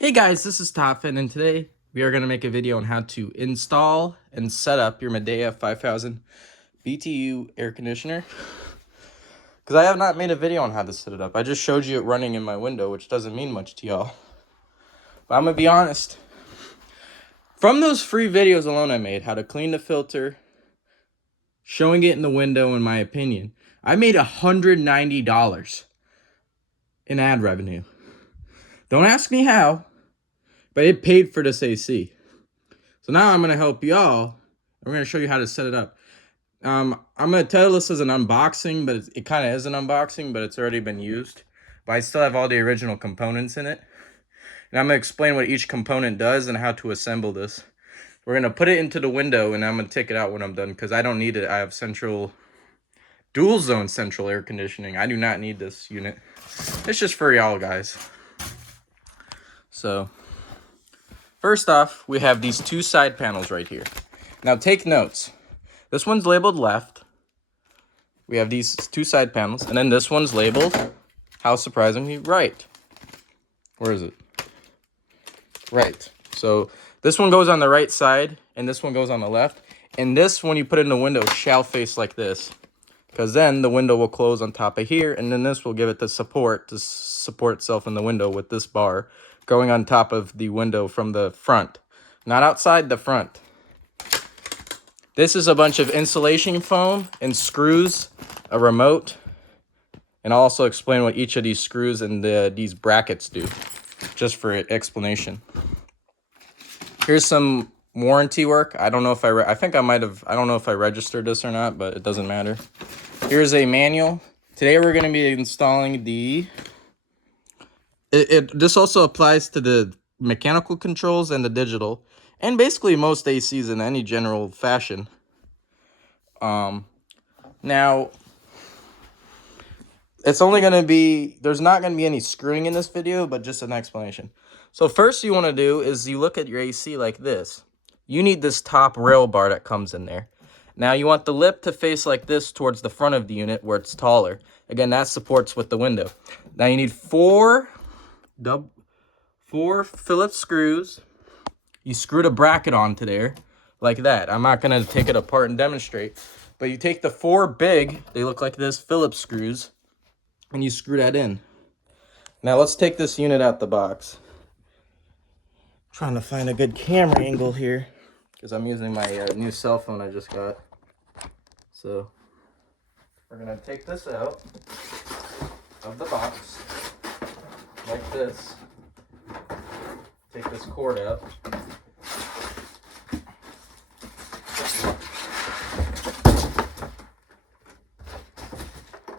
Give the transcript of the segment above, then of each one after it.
Hey guys, this is Toffin, and today we are going to make a video on how to install and set up your Midea 5000 BTU air conditioner. Because I have not made a video on how to set it up. I just showed you it running in my window, which doesn't mean much to y'all. But I'm going to be honest. From those free videos alone I made, how to clean the filter, showing it in the window, in my opinion, I made $190 in ad revenue. Don't ask me how, but it paid for this AC. So now I'm going to help y'all. We're going to show you how to set it up. I'm going to title this as an unboxing, but it kind of is an unboxing, but it's already been used. But I still have all the original components in it. And I'm going to explain what each component does and how to assemble this. We're going to put it into the window, and I'm going to take it out when I'm done because I don't need it. I have dual zone central air conditioning. I do not need this unit. It's just for y'all guys. So first off, we have these two side panels right here. Now take notes. This one's labeled left. We have these two side panels, and then this one's labeled, how surprisingly, right. Where is it? Right. So this one goes on the right side, and this one goes on the left. And this, when you put it in the window, shall face like this, because then the window will close on top of here, and then this will give it the support to support itself in the window with this bar going on top of the window from the front, not outside the front. This is a bunch of insulation foam and screws, a remote, and I'll also explain what each of these screws and these brackets do, just for explanation. Here's some warranty work. I don't know if I think I might have, I don't know if I registered this or not, but it doesn't matter. Here's a manual. Today we're going to be installing this also applies to the mechanical controls and the digital, and basically most ACs in any general fashion. Now, it's only going to be, there's not going to be any screwing in this video, but just an explanation. So first you want to do is you look at your AC like this. You need this top rail bar that comes in there. Now you want the lip to face like this towards the front of the unit where it's taller. Again, that supports with the window. Now you need four Phillips screws. You screwed a bracket onto there like that. I'm not going to take it apart and demonstrate, but you take the four big, they look like this, Phillips screws, and you screw that in. Now let's take this unit out the box. I'm trying to find a good camera angle here because I'm using my new cell phone I just got. So we're going to take this out of the box like this. Take this cord out.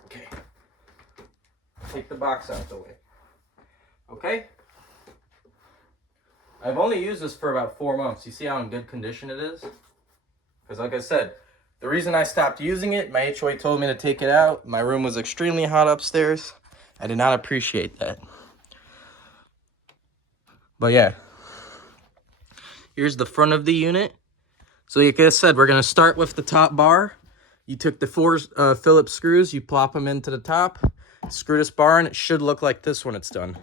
Okay. Take the box out the way. Okay? I've only used this for about 4 months. You see how in good condition it is? Because like I said, the reason I stopped using it, my HOA told me to take it out. My room was extremely hot upstairs. I did not appreciate that. But yeah, here's the front of the unit. So like I said, we're going to start with the top bar. You took the four Phillips screws, you plop them into the top, screw this bar in. It should look like this when it's done.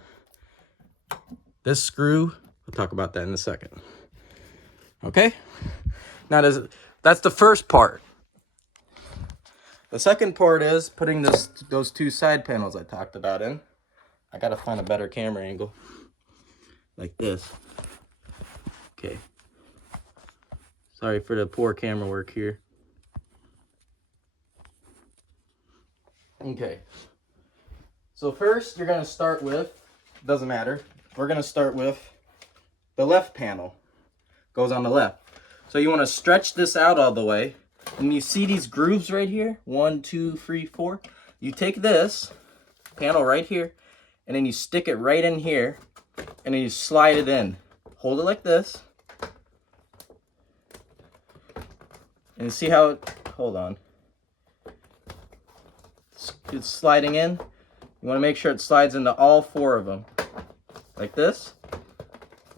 This screw, we'll talk about that in a second. Okay? Now that's the first part. The second part is putting those two side panels I talked about in. I got to find a better camera angle. Like this. Okay. Sorry for the poor camera work here. Okay. So first you're going to start with, doesn't matter, we're going to start with the left panel. Goes on the left. So you want to stretch this out all the way. And you see these grooves right here? 1, 2, 3, 4. You take this panel right here, and then you stick it right in here. And then you slide it in. Hold it like this. And see how it, hold on. It's sliding in. You want to make sure it slides into all 4 of them. Like this.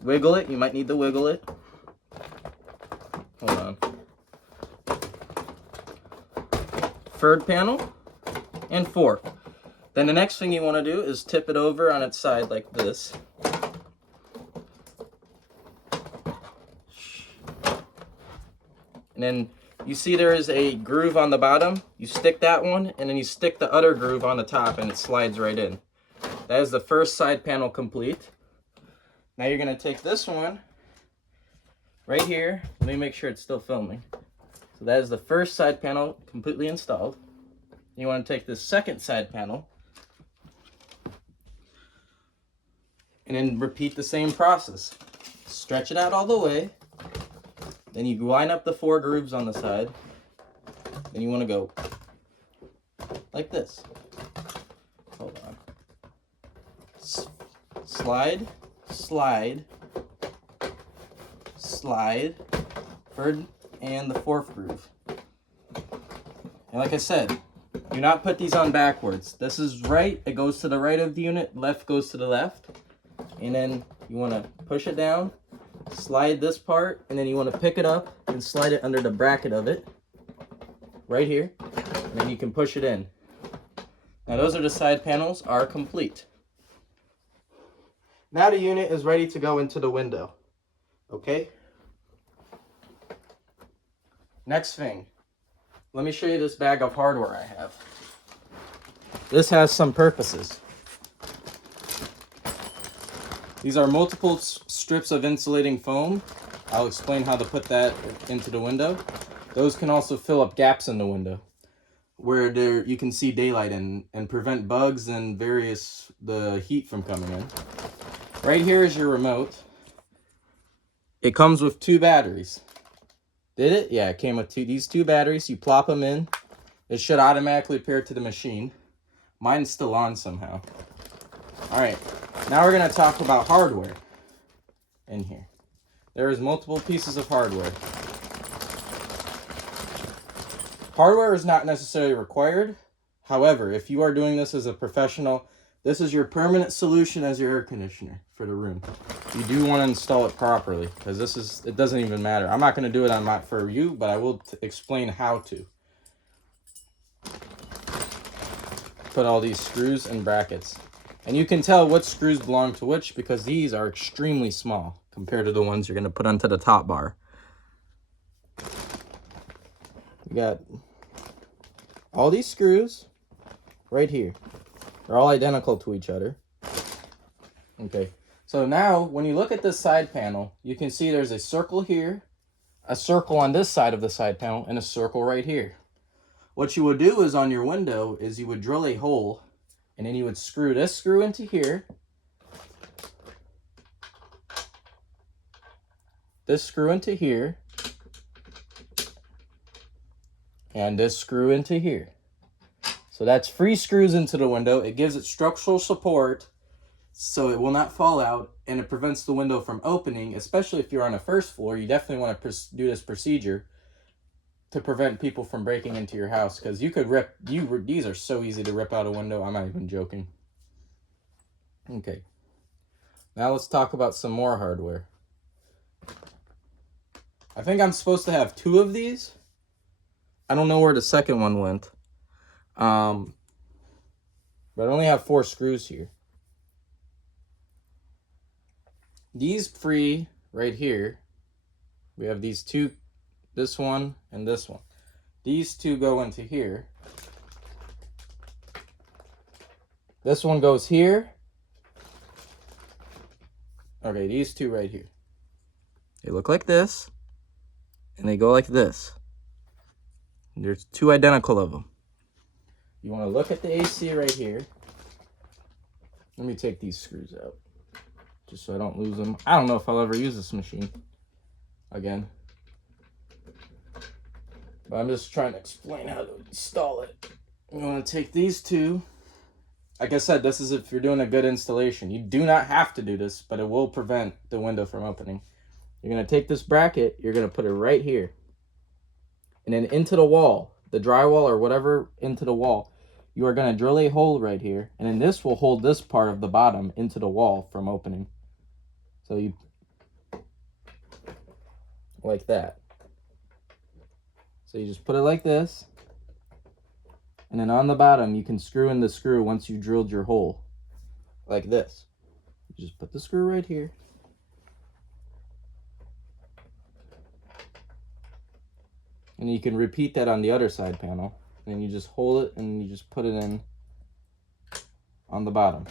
Wiggle it. You might need to wiggle it. Hold on. Third panel. And fourth. Then the next thing you want to do is tip it over on its side like this. and then you see there is a groove on the bottom. You stick that one, and then you stick the other groove on the top, and it slides right in. That is the first side panel complete. Now you're going to take this one right here. Let me make sure it's still filming. So that is the first side panel completely installed. You want to take this second side panel and then repeat the same process. Stretch it out all the way. Then you line up the 4 grooves on the side. Then you want to go like this. Hold on. Slide, slide, slide, third and the 4th groove. And like I said, do not put these on backwards. This is right, it goes to the right of the unit, left goes to the left. And then you want to push it down, slide this part, and then you want to pick it up and slide it under the bracket of it, right here, and then you can push it in. Now those are the side panels are complete. Now the unit is ready to go into the window, okay? Next thing, let me show you this bag of hardware I have. This has some purposes. These are multiple strips of insulating foam. I'll explain how to put that into the window. Those can also fill up gaps in the window where you can see daylight and prevent bugs and the heat from coming in. Right here is your remote. It comes with 2 batteries. Did it? Yeah, it came with these 2 batteries. You plop them in. It should automatically pair to the machine. Mine's still on somehow. All right, now we're gonna talk about hardware in here. There is multiple pieces of hardware. Hardware is not necessarily required. However, if you are doing this as a professional, this is your permanent solution as your air conditioner for the room. You do want to install it properly because it doesn't even matter. I'm not going to do it for you, but I will explain how to. Put all these screws and brackets. And you can tell what screws belong to which because these are extremely small compared to the ones you're going to put onto the top bar. We got all these screws right here. They're all identical to each other. Okay, so now when you look at this side panel, you can see there's a circle here, a circle on this side of the side panel, and a circle right here. What you would do is on your window is you would drill a hole, and then you would screw this screw into here, this screw into here, and this screw into here. So that's 3 screws into the window. It gives it structural support so it will not fall out, and it prevents the window from opening, especially if you're on a first floor. You definitely want to do this procedure to prevent people from breaking into your house because you could these are so easy to rip out a window. I'm not even joking. Okay. Now let's talk about some more hardware. I think I'm supposed to have 2 of these. I don't know where the second one went. But I only have 4 screws here. These 3 right here, we have these 2, this one and this one. These 2 go into here. This one goes here. Okay, these 2 right here. They look like this, and they go like this. And there's 2 identical of them. You want to look at the AC right here. Let me take these screws out just so I don't lose them. I don't know if I'll ever use this machine again, but I'm just trying to explain how to install it. You want to take these 2. Like I said, this is if you're doing a good installation. You do not have to do this, but it will prevent the window from opening. You're going to take this bracket, you're going to put it right here, and then into the wall, the drywall or whatever, into the wall, you are going to drill a hole right here, and then this will hold this part of the bottom into the wall from opening. So you, like that. So you just put it like this, and then on the bottom you can screw in the screw once you drilled your hole, like this. You just put the screw right here. And you can repeat that on the other side panel. And you just hold it and you just put it in on the bottom.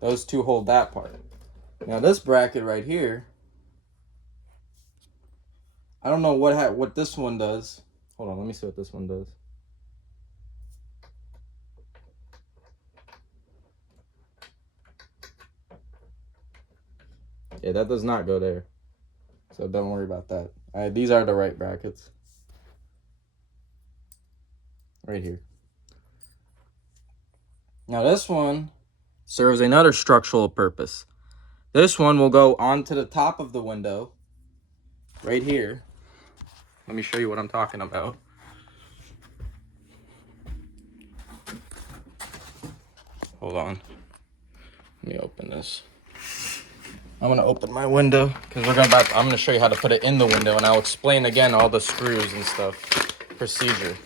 Those two hold that part. Now this bracket right here, I don't know what this one does. Hold on, let me see what this one does. Yeah, that does not go there. So don't worry about that. These are the right brackets. Right here. Now this one serves another structural purpose. This one will go onto the top of the window, right here. Let me show you what I'm talking about. Hold on. Let me open this. I'm gonna open my window because I'm gonna show you how to put it in the window, and I'll explain again all the screws and stuff, procedure.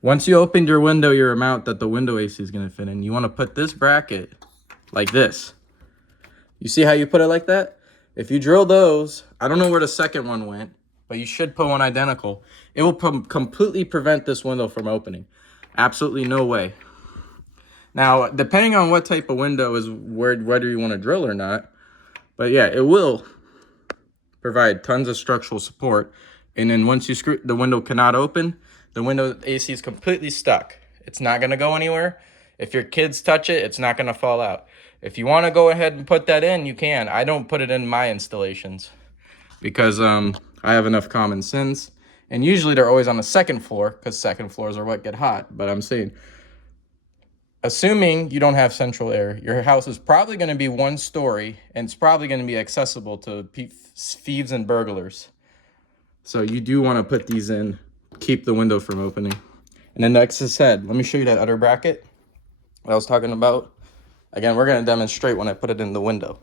Once you opened your window, your amount that the window AC is gonna fit in, you want to put this bracket like this. You see how you put it like that? If you drill those, I don't know where the second one went, but you should put one identical. It will completely prevent this window from opening. Absolutely no way. Now, depending on what type of window is whether you want to drill or not, but yeah, it will provide tons of structural support. And then once you screw, the window cannot open, the window AC is completely stuck. It's not going to go anywhere. If your kids touch it, it's not going to fall out. If you want to go ahead and put that in, you can. I don't put it in my installations because I have enough common sense. And usually they're always on the second floor because second floors are what get hot. But I'm saying, assuming you don't have central air, your house is probably going to be one story and it's probably going to be accessible to thieves and burglars. So you do want to put these in, keep the window from opening. And then next is head. Let me show you that other bracket that I was talking about. Again, we're going to demonstrate when I put it in the window.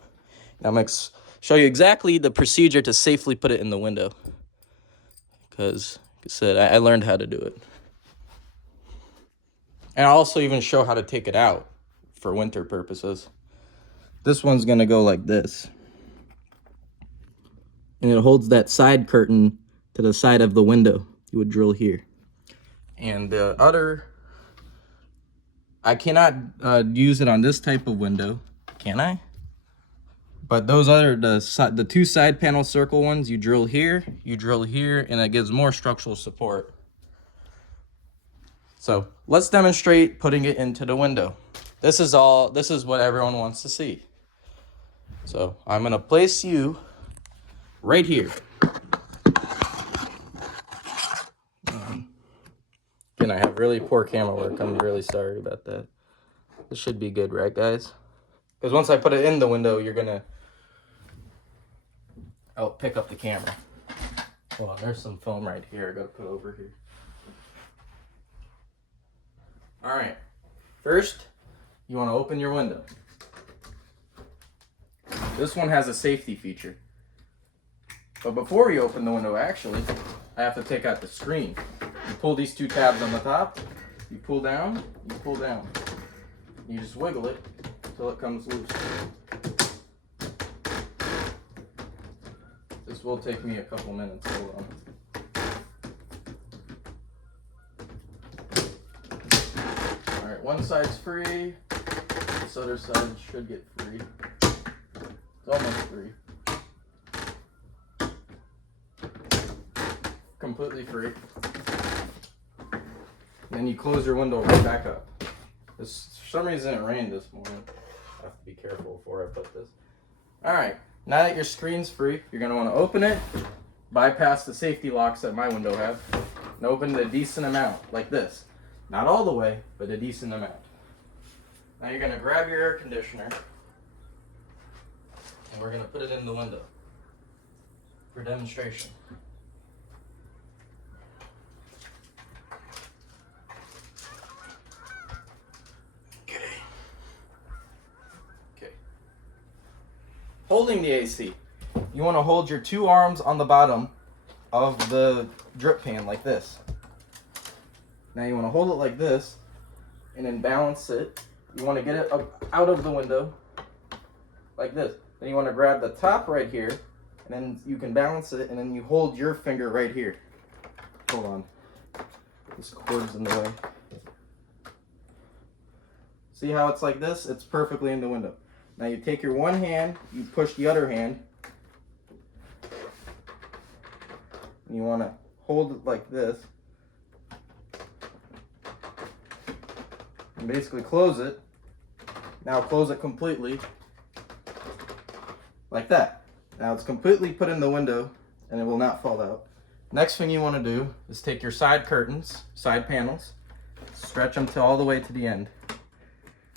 Now I'm going to show you exactly the procedure to safely put it in the window. Because, like I said, I learned how to do it. And I'll also even show how to take it out for winter purposes. This one's going to go like this. And it holds that side curtain to the side of the window. You would drill here. And the other, I cannot use it on this type of window, can I? But those other, the two side panel circle ones, you drill here, and it gives more structural support. So let's demonstrate putting it into the window. This is what everyone wants to see. So I'm gonna place you right here. Again, I have really poor camera work. I'm really sorry about that. This should be good, right, guys? Because once I put it in the window, I'll pick up the camera. Hold on, there's some foam right here. I gotta put over here. All right. First, you want to open your window. This one has a safety feature. But before you open the window, actually, I have to take out the screen. You pull these two tabs on the top, you pull down, You just wiggle it until it comes loose. This will take me a couple minutes, hold on. Alright, one side's free, this other side should get free. It's almost free. Completely free. Then you close your window right back up. For some reason it rained this morning. I have to be careful before I put this. Alright, now that your screen's free, you're going to want to open it, bypass the safety locks that my window have, and open it a decent amount, like this. Not all the way, but a decent amount. Now you're going to grab your air conditioner, and we're going to put it in the window for demonstration. Holding the AC, you want to hold your two arms on the bottom of the drip pan like this. Now you want to hold it like this and then balance it. You want to get it up out of the window like this. Then you want to grab the top right here and then you can balance it, and then you hold your finger right here. Hold on. This cord's in the way. See how it's like this? It's perfectly in the window. Now you take your one hand, you push the other hand, and you want to hold it like this, and basically close it. Now close it completely, like that. Now it's completely put in the window, and it will not fall out. Next thing you want to do is take your side curtains, side panels, stretch them to all the way to the end.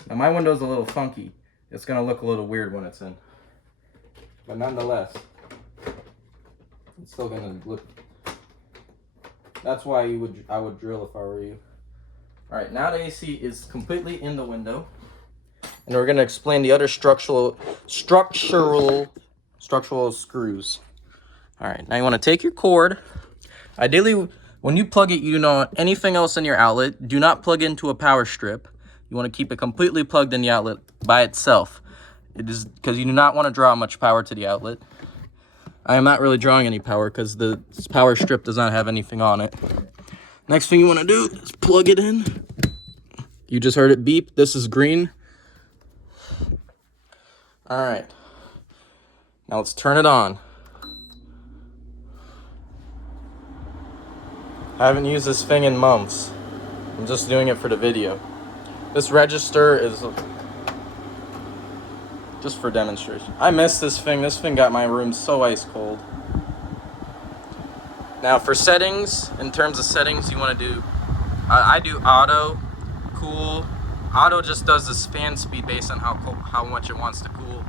Now my window's a little funky. It's going to look a little weird when it's in. But nonetheless, it's still going to look... That's why I would drill if I were you. Alright, now the AC is completely in the window. And we're going to explain the other structural screws. Alright, now you want to take your cord. Ideally, when you plug it, you do not anything else in your outlet. Do not plug into a power strip. You want to keep it completely plugged in the outlet by itself. It is because you do not want to draw much power to the outlet. I am not really drawing any power because the power strip does not have anything on it. Next thing you want to do is plug it in. You just heard it beep. This is green. All right. Now let's turn it on. I haven't used this thing in months. I'm just doing it for the video. This register is just for demonstration. I miss this thing. This thing got my room so ice cold. Now for settings, in terms of settings, you want to do, I do auto, cool. Auto just does this fan speed based on how much it wants to cool.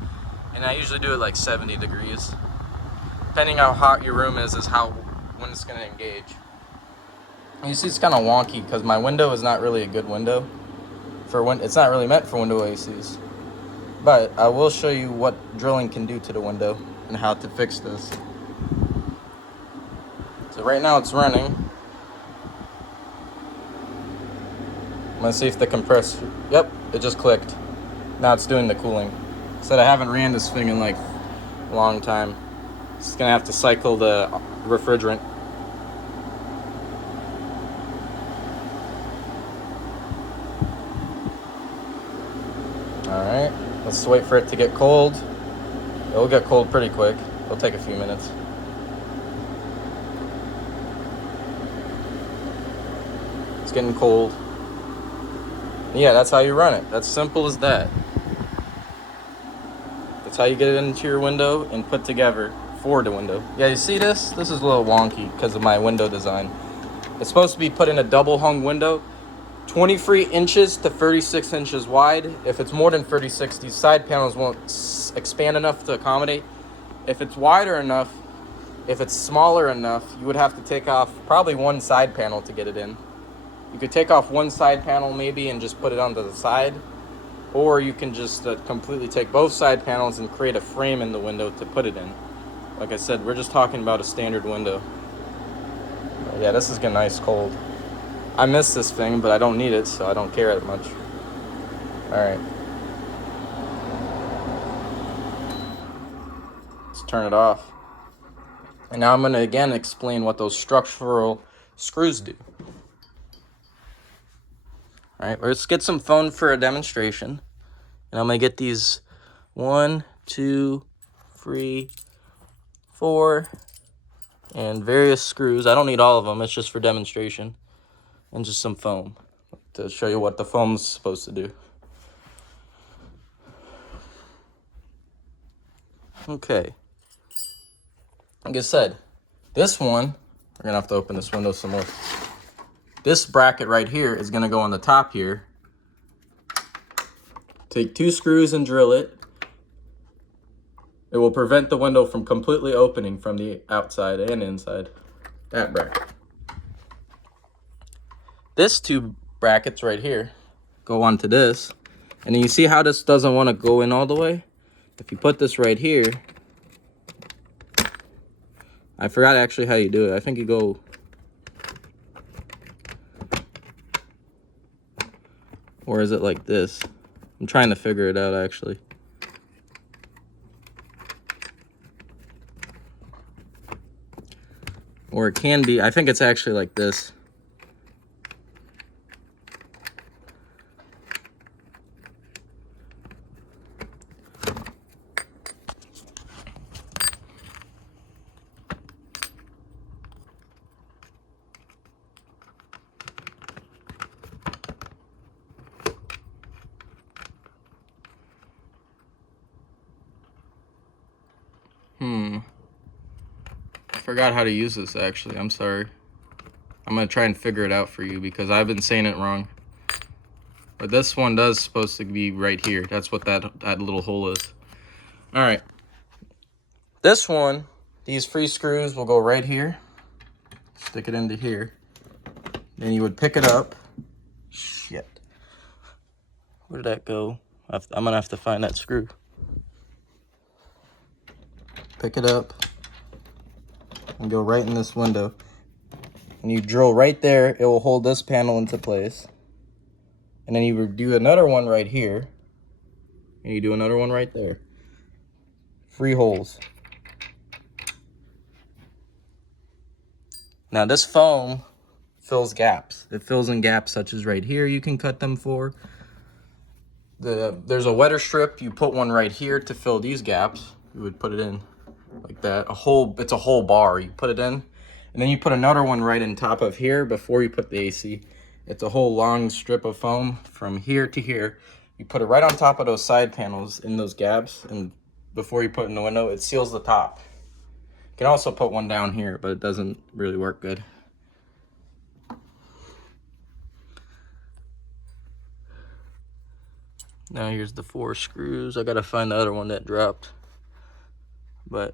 And I usually do it like 70 degrees. Depending how hot your room is when it's going to engage. You see it's kind of wonky because my window is not really a good window. It's not really meant for window ACs. But I will show you what drilling can do to the window and how to fix this. So right now it's running. I'm gonna see if the compressor, yep, it just clicked. Now it's doing the cooling. Said I haven't ran this thing in like a long time. It's gonna have to cycle the refrigerant. Alright, let's wait for it to get cold. It'll get cold pretty quick. It'll take a few minutes. It's getting cold. Yeah, that's how you run it. That's simple as that. That's how you get it into your window and put together for the window. Yeah, you see this? This is a little wonky because of my window design. It's supposed to be put in a double hung window. 23 inches to 36 inches wide. If it's more than 36, these side panels won't expand enough to accommodate. If it's wider enough, if it's smaller enough, you would have to take off probably one side panel to get it in. You could take off one side panel maybe and just put it onto the side. Or you can just completely take both side panels and create a frame in the window to put it in. Like I said, we're just talking about a standard window. But yeah, this is getting ice cold. I miss this thing, but I don't need it, so I don't care that much. Alright. Let's turn it off. And now I'm going to again explain what those structural screws do. Alright, let's get some foam for a demonstration. And I'm going to get these 1, 2, 3, 4, and various screws. I don't need all of them, it's just for demonstration. And just some foam to show you what the foam's supposed to do. Okay. Like I said, this one, we're going to have to open this window some more. This bracket right here is going to go on the top here. Take 2 screws and drill it. It will prevent the window from completely opening from the outside and inside. That bracket. This 2 brackets right here go onto this. And then you see how this doesn't want to go in all the way? If you put this right here, I forgot actually how you do it. I think you go, or is it like this? I'm trying to figure it out actually. Or it can be, I think it's actually like this. I forgot how to use this actually. I'm sorry. I'm gonna try and figure it out for you because I've been saying it wrong. But this one does supposed to be right here. That's what that little hole is. All right. This one, these free screws will go right here. Stick it into here. Then you would pick it up. Shit. Where did that go? I'm gonna have to find that screw. Pick it up and go right in this window. And you drill right there, it will hold this panel into place. And then you would do another one right here. And you do another one right there. 3 holes. Now this foam fills gaps. It fills in gaps such as right here, you can cut them for. There's a wetter strip, you put one right here to fill these gaps. You would put it in like that. It's a whole bar, you put it in. And then you put another one right on top of here before you put the AC. It's a whole long strip of foam from here to here. You put it right on top of those side panels in those gaps, and before you put it in the window, it seals the top. You can also put one down here, but it doesn't really work good. Now here's the 4 screws. I gotta find the other one that dropped. But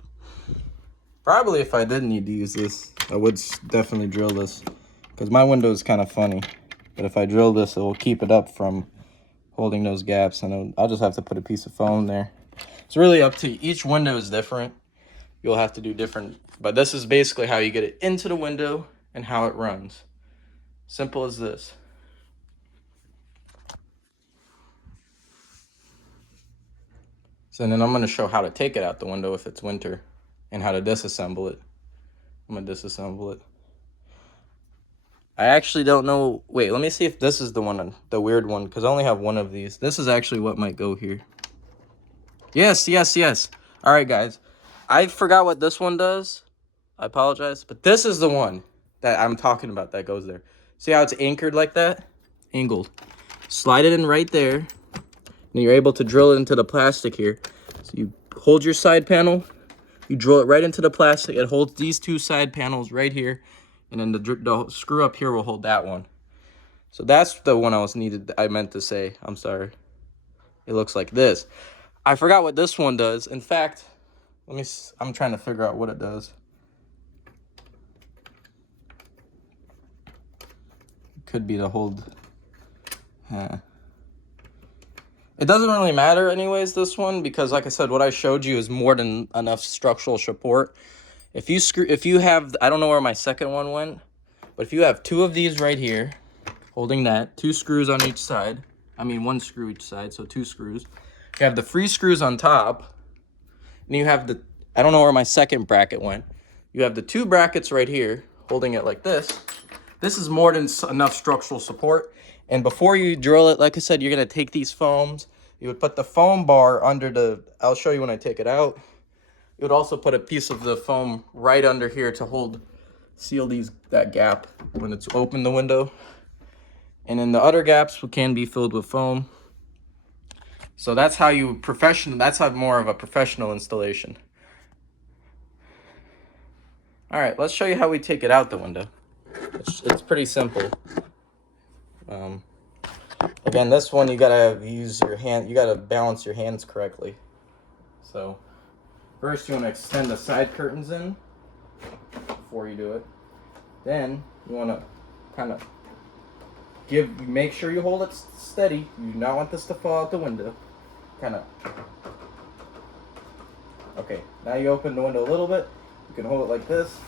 probably if I didn't need to use this, I would definitely drill this. Because my window is kind of funny. But if I drill this, it will keep it up from holding those gaps. And I'll just have to put a piece of foam there. It's really up to you. Each window is different. You'll have to do different. But this is basically how you get it into the window and how it runs. Simple as this. So then I'm going to show how to take it out the window if it's winter and how to disassemble it. I'm going to disassemble it. I actually don't know. Wait, let me see if this is the one, the weird one, because I only have one of these. This is actually what might go here. Yes, yes, yes. All right, guys. I forgot what this one does. I apologize. But this is the one that I'm talking about that goes there. See how it's anchored like that? Angled. Slide it in right there. And you're able to drill it into the plastic here. So you hold your side panel, you drill it right into the plastic. It holds these 2 side panels right here, and then the screw up here will hold that one. So that's the one I meant to say. I'm sorry. It looks like this. I forgot what this one does. In fact, I'm trying to figure out what it does. It could be to hold. It doesn't really matter anyways, this one, because like I said, what I showed you is more than enough structural support. If you have, I don't know where my second one went, but if you have 2 of these right here, holding that, 2 screws on each side, I mean 1 screw each side, so 2 screws. You have the free screws on top, and you have I don't know where my second bracket went. You have the 2 brackets right here, holding it like this. This is more than enough structural support. And before you drill it, like I said, you're going to take these foams. You would put the foam bar under I'll show you when I take it out. You would also put a piece of the foam right under here to seal that gap when it's open, the window. And then the other gaps can be filled with foam. So that's how that's how more of a professional installation. All right, let's show you how we take it out the window. It's pretty simple. Again, this one you gotta use your hand. You gotta balance your hands correctly. So first you want to extend the side curtains in before you do it. Then you want to kind of make sure you hold it steady. You do not want this to fall out the window. Kind of. Okay, now you open the window a little bit. You can hold it like this.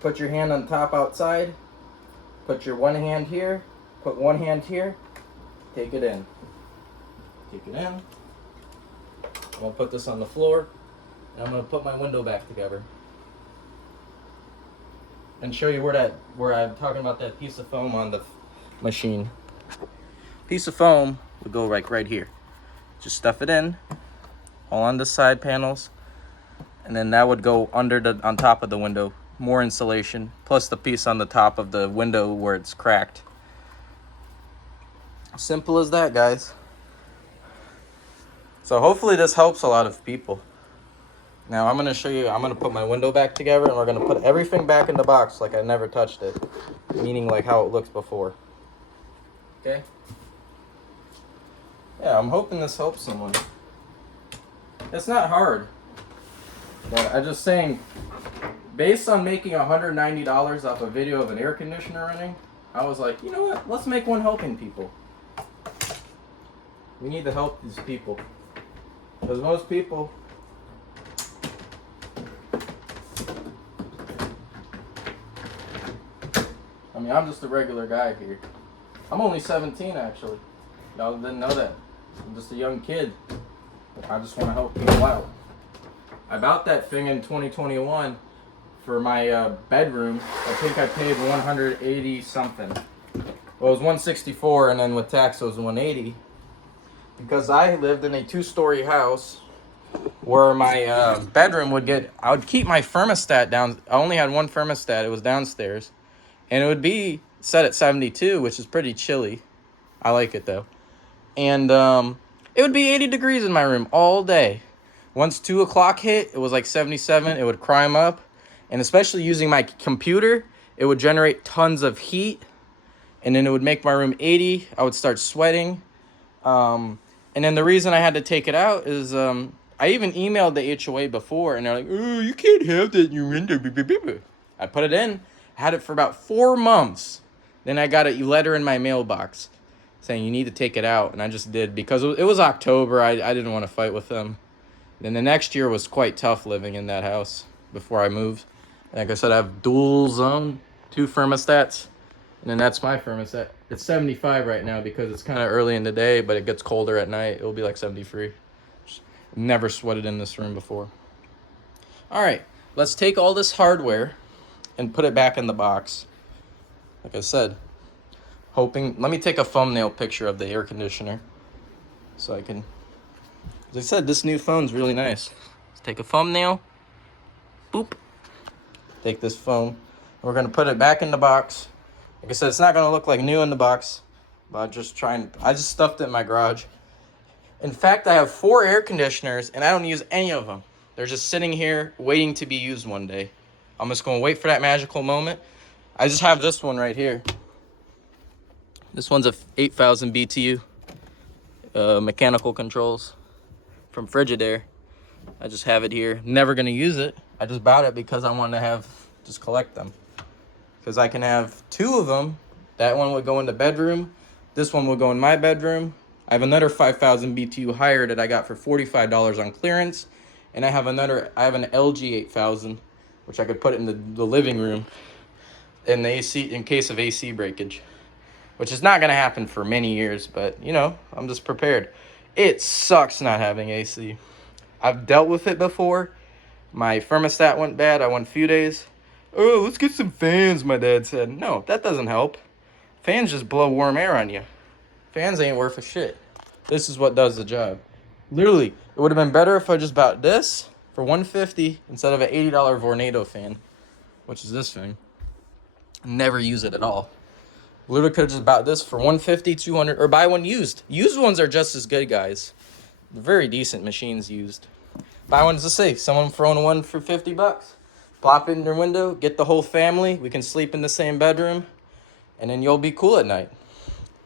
Put your hand on top outside. Put your one hand here. Put one hand here. Take it in. Take it in. I'm going to put this on the floor. And I'm going to put my window back together. and show you where I'm talking about that piece of foam on the machine. Piece of foam would go like right here. Just stuff it in, all on the side panels, and then that would go on top of the window. More insulation, plus the piece on the top of the window where it's cracked. Simple as that, guys. So hopefully this helps a lot of people. Now I'm gonna show you, I'm gonna put my window back together and we're gonna put everything back in the box like I never touched it. Meaning like how it looks before. Okay? Yeah, I'm hoping this helps someone. It's not hard. But I'm just saying, based on making $190 off a video of an air conditioner running, I was like, you know what? Let's make one helping people. We need to help these people. Because most people, I mean, I'm just a regular guy here. I'm only 17 actually. Y'all didn't know that. I'm just a young kid. I just want to help people out. I bought that thing in 2021 for my bedroom. I think I paid 180 something. Well, it was 164 and then with tax it was 180. Because I lived in a 2-story house where my bedroom would get, I would keep my thermostat down. I only had one thermostat, it was downstairs. And it would be set at 72, which is pretty chilly. I like it though. And it would be 80 degrees in my room all day. Once 2 o'clock hit, it was like 77, it would climb up. And especially using my computer, it would generate tons of heat. And then it would make my room 80, I would start sweating. And then the reason I had to take it out is I even emailed the HOA before, and they're like, "Oh, you can't have that in your window." I put it in, had it for about 4 months. Then I got a letter in my mailbox saying you need to take it out, and I just did because it was October. I didn't want to fight with them. Then the next year was quite tough living in that house before I moved. Like I said, I have dual zone, 2 thermostats. And then that's my thermostat. It's 75 right now because it's kind of early in the day, but it gets colder at night. It'll be like 73. Never sweated in this room before. All right, let's take all this hardware and put it back in the box. Like I said, hoping, let me take a thumbnail picture of the air conditioner so I can, as I said, this new phone's really nice. Let's take a thumbnail, boop, take this phone, and we're gonna put it back in the box. Like I said, it's not going to look like new in the box, but I just stuffed it in my garage. In fact, I have 4 air conditioners, and I don't use any of them. They're just sitting here waiting to be used one day. I'm just going to wait for that magical moment. I just have this one right here. This one's a 8,000 BTU mechanical controls from Frigidaire. I just have it here. Never going to use it. I just bought it because I wanted to just collect them. Because I can have 2 of them. That one would go in the bedroom. This one will go in my bedroom. I have another 5,000 BTU higher that I got for $45 on clearance. And I have an LG 8000, which I could put in the living room in the AC, in case of AC breakage. Which is not going to happen for many years, but you know, I'm just prepared. It sucks not having AC. I've dealt with it before. My thermostat went bad. I went a few days. "Oh, let's get some fans," my dad said. No, that doesn't help. Fans just blow warm air on you. Fans ain't worth a shit. This is what does the job. Literally, it would have been better if I just bought this for $150 instead of an $80 Vornado fan, which is this thing. Never use it at all. Literally could have just bought this for $150, $200, or buy one used. Used ones are just as good, guys. Very decent machines used. Buy one, just say, someone throwing one for $50. Plop it in your window, get the whole family. We can sleep in the same bedroom, and then you'll be cool at night.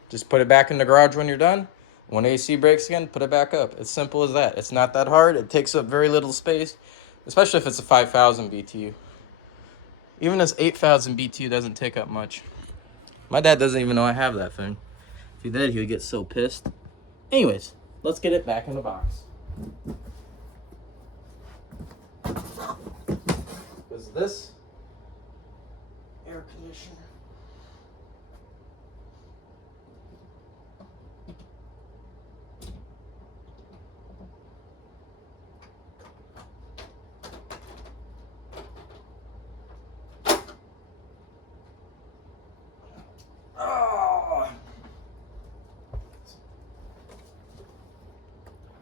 Just put it back in the garage when you're done. When AC breaks again, put it back up. It's simple as that. It's not that hard. It takes up very little space, especially if it's a 5,000 BTU. Even this 8,000 BTU doesn't take up much. My dad doesn't even know I have that thing. If he did, he would get so pissed. Anyways, let's get it back in the box. Because this air conditioner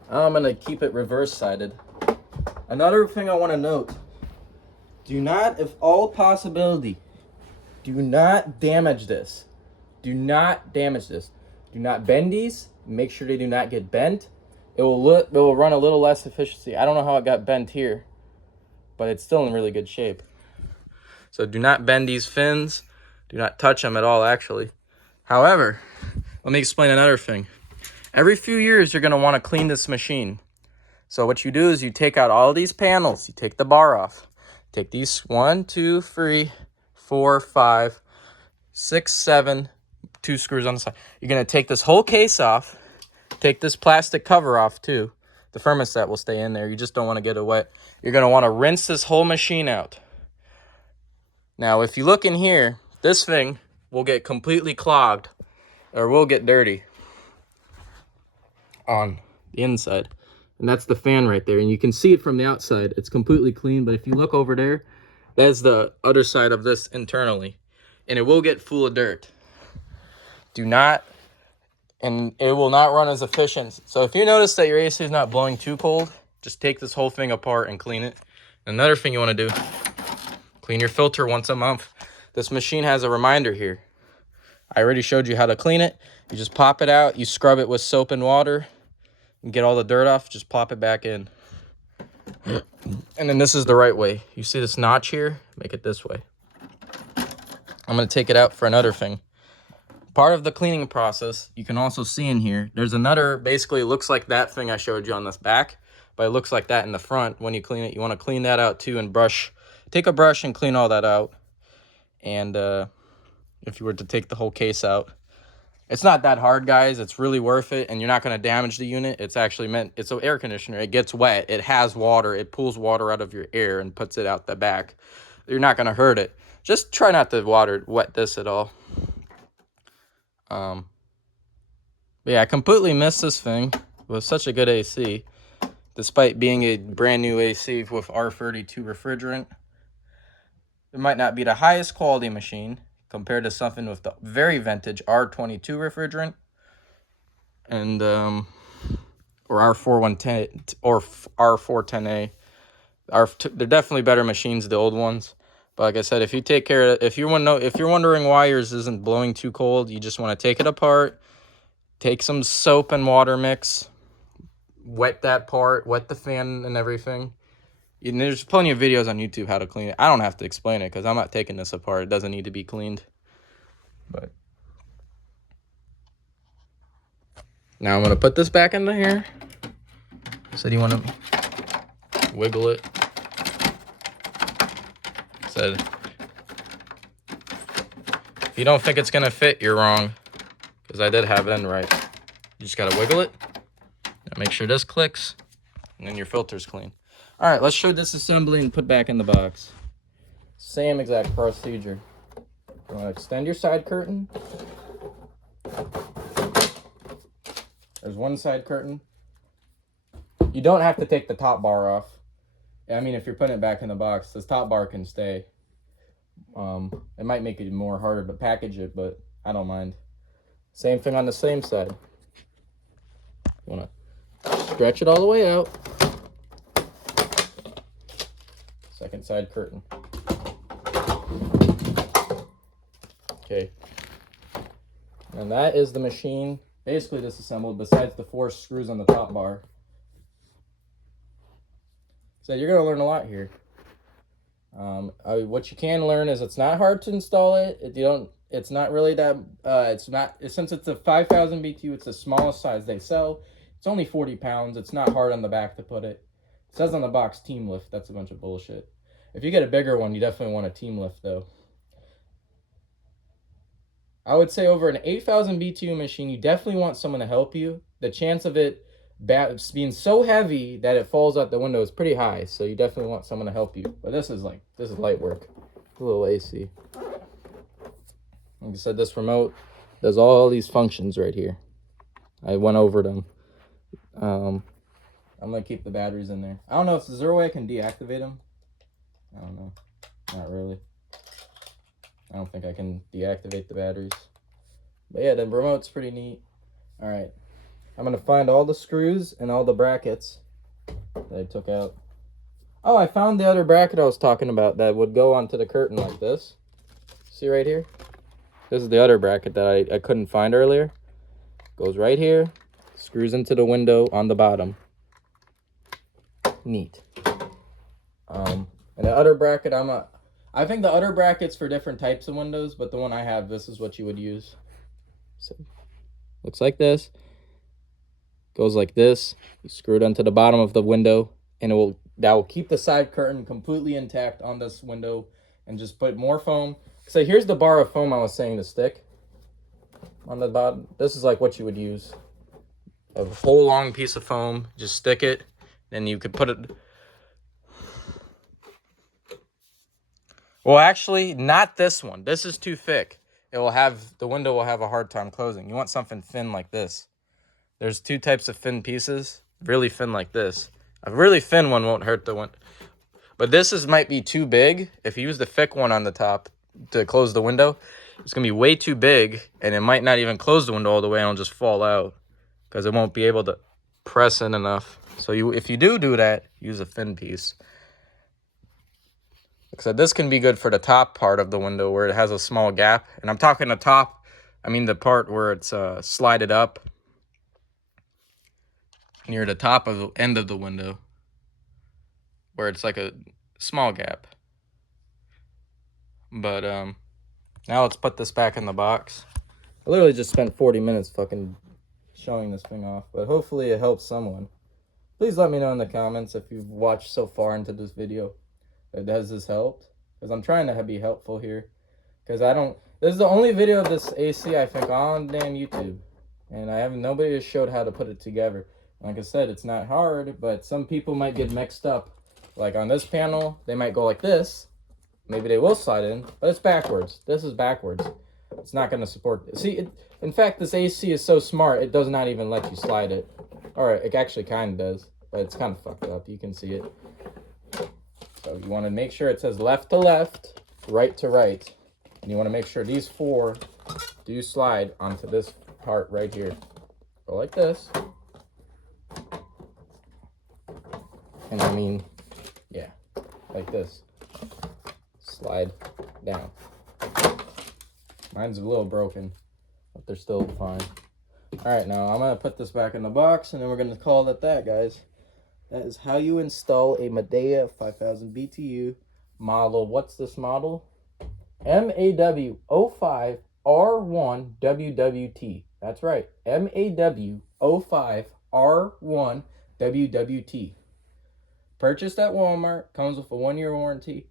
I'm gonna keep it reverse sided. Another thing I want to note, do not, if all possibility, do not damage this. Do not damage this. Do not bend these. Make sure they do not get bent. It will run a little less efficiency. I don't know how it got bent here, but it's still in really good shape. So do not bend these fins. Do not touch them at all, actually. However, let me explain another thing. Every few years, you're going to want to clean this machine. So what you do is you take out all these panels. You take the bar off. Take these 1, 2, 3, 4, 5, 6, 7, 2 screws on the side. You're going to take this whole case off. Take this plastic cover off too. The thermostat will stay in there. You just don't want to get it wet. You're going to want to rinse this whole machine out. Now, if you look in here, this thing will get completely clogged or will get dirty on the inside. And that's the fan right there. And you can see it from the outside. It's completely clean. But if you look over there, that's the other side of this internally. And it will get full of dirt. Do not, and it will not run as efficient. So if you notice that your AC is not blowing too cold, just take this whole thing apart and clean it. Another thing you want to do, clean your filter once a month. This machine has a reminder here. I already showed you how to clean it. You just pop it out, you scrub it with soap and water, and get all the dirt off, just plop it back in. And then this is the right way. You see this notch here? Make it this way. I'm going to take it out for another thing. Part of the cleaning process, you can also see in here, there's another, basically it looks like that thing I showed you on this back, but it looks like that in the front. When you clean it, you want to clean that out too and brush. Take a brush and clean all that out. And if you were to take the whole case out, it's not that hard, guys. It's really worth it, and you're not going to damage the unit. It's actually meant, it's an air conditioner. It gets wet. It has water. It pulls water out of your air and puts it out the back. You're not going to hurt it. Just try not to wet this at all. But yeah, I completely missed this thing. It was such a good AC, despite being a brand new AC with R32 refrigerant. It might not be the highest quality machine compared to something with the very vintage R22 refrigerant and or R4110 or R410A. They're definitely better machines, the old ones. But like I said, if you take care of it, if you're wondering why yours isn't blowing too cold, you just want to take it apart, take some soap and water mix, wet that part, wet the fan and everything. And there's plenty of videos on YouTube how to clean it. I don't have to explain it because I'm not taking this apart. It doesn't need to be cleaned. But now I'm going to put this back into here. Said you want to wiggle it. Said if you don't think it's going to fit, you're wrong. Because I did have it in right. You just got to wiggle it. Now make sure this clicks. And then your filter's clean. All right, let's show disassembly and put back in the box. Same exact procedure. You want to extend your side curtain. There's one side curtain. You don't have to take the top bar off. I mean, if you're putting it back in the box, this top bar can stay. It might make it more harder to package it, but I don't mind. Same thing on the same side. You want to stretch it all the way out. Second side curtain. Okay. And that is the machine basically disassembled besides the 4 screws on the top bar. So you're going to learn a lot here. What you can learn is it's not hard to install it. It's not really that, since it's a 5,000 BTU, it's the smallest size they sell. It's only 40 pounds. It's not hard on the back to put it. It says on the box team lift. That's a bunch of bullshit. If you get a bigger one, you definitely want a team lift though. I would say over an 8,000 BTU machine, you definitely want someone to help you. The chance of it being so heavy that it falls out the window is pretty high, so you definitely want someone to help you. But this is light work. A little AC. Like I said, this remote does all these functions right here. I went over them. I'm gonna keep the batteries in there. I don't know if there's a way I can deactivate them. I don't know. Not really. I don't think I can deactivate the batteries. But yeah, the remote's pretty neat. All right. I'm going to find all the screws and all the brackets that I took out. Oh, I found the other bracket I was talking about that would go onto the curtain like this. See right here? This is the other bracket that I couldn't find earlier. Goes right here, screws into the window on the bottom. Neat. And the other bracket, I think the other brackets for different types of windows, but the one I have, this is what you would use. So, looks like this. Goes like this. You screw it onto the bottom of the window, and that will keep the side curtain completely intact on this window, and just put more foam. So here's the bar of foam I was saying to stick on the bottom. This is like what you would use. A whole long piece of foam, just stick it, then you could put it. Well, actually, not this one. This is too thick. The window will have a hard time closing. You want something thin like this. There's two types of thin pieces. Really thin like this. A really thin one won't hurt the window. But this might be too big. If you use the thick one on the top to close the window, it's going to be way too big, and it might not even close the window all the way, and it'll just fall out because it won't be able to press in enough. So if you do that, use a thin piece. So this can be good for the top part of the window where it has a small gap. And I'm talking the top, I mean the part where it's slided up near the top of the end of the window, where it's like a small gap. But now let's put this back in the box. I literally just spent 40 minutes fucking showing this thing off, but hopefully it helps someone. Please let me know in the comments if you've watched so far into this video. Has this helped? Because I'm trying to be helpful here. Because this is the only video of this AC I think on damn YouTube. And nobody has showed how to put it together. Like I said, it's not hard, but some people might get mixed up. Like on this panel, they might go like this. Maybe they will slide in, but it's backwards. This is backwards. It's not going to support it. See, in fact, this AC is so smart, it does not even let you slide it. Alright, it actually kind of does, but it's kind of fucked up. You can see it. So you want to make sure it says left to left, right to right. And you want to make sure these four do slide onto this part right here. Go like this. And I mean, yeah, like this. Slide down. Mine's a little broken, but they're still fine. Alright, now I'm going to put this back in the box, and then we're going to call it that, guys. That is how you install a Midea 5000 BTU model. What's this model? MAW05R1WWT. That's right. MAW05R1WWT. Purchased at Walmart. Comes with a 1-year warranty.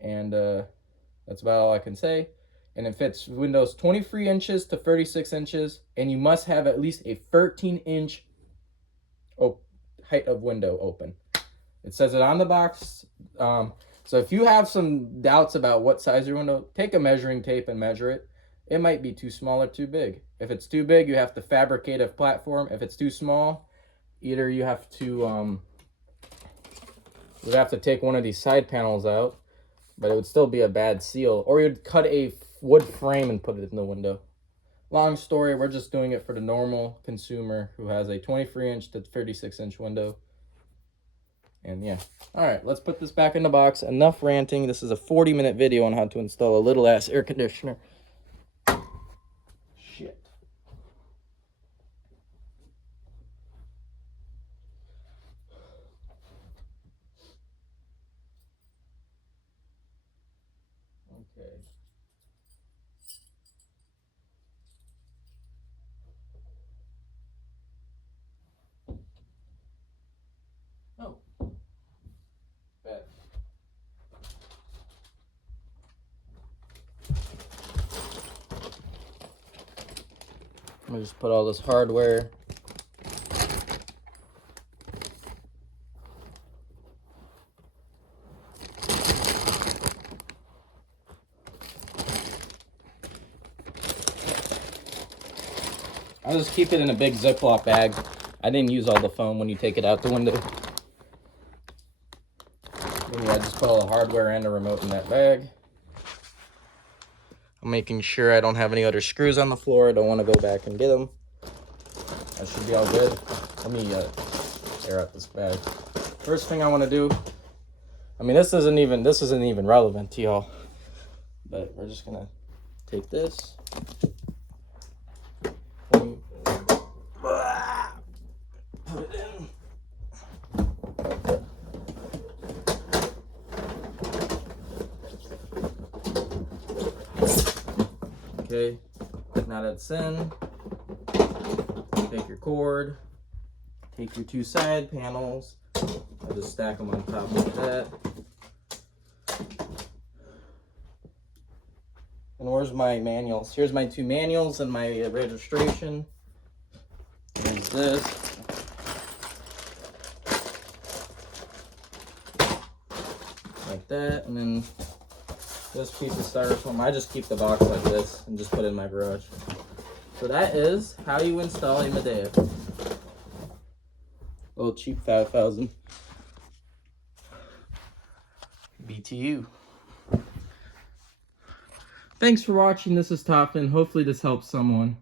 And that's about all I can say. And it fits windows 23 inches to 36 inches. And you must have at least a 13-inch height of window open. It says it on the box. So if you have some doubts about what size your window, take a measuring tape and measure it. It might be too small or too big. If it's too big, you have to fabricate a platform. If it's too small, either you have to take one of these side panels out, but it would still be a bad seal, or you'd cut a wood frame and put it in the window. Long story, we're just doing it for the normal consumer who has a 23-inch to 36-inch window. And yeah. Alright, let's put this back in the box. Enough ranting. This is a 40-minute video on how to install a little-ass air conditioner. Shit. Okay. Oh. Bet. I'm gonna just put all this hardware. I'll just keep it in a big Ziploc bag. I didn't use all the foam when you take it out the window. Yeah, I just put all the hardware and the remote in that bag. I'm making sure I don't have any other screws on the floor. I don't want to go back and get them. That should be all good. Let me air out this bag. First thing I want to do, I mean, this isn't even relevant to y'all, but we're just gonna take this. Put it in. Okay, now that it's in, take your cord, take your two side panels, I'll just stack them on top like that. And where's my manuals? Here's my two manuals and my registration. There's this. Like that, and then this piece of styrofoam, I just keep the box like this and just put it in my garage. So that is how you install a Midea. Little cheap 5000 BTU. Thanks for watching. This is Toffin. Hopefully this helps someone.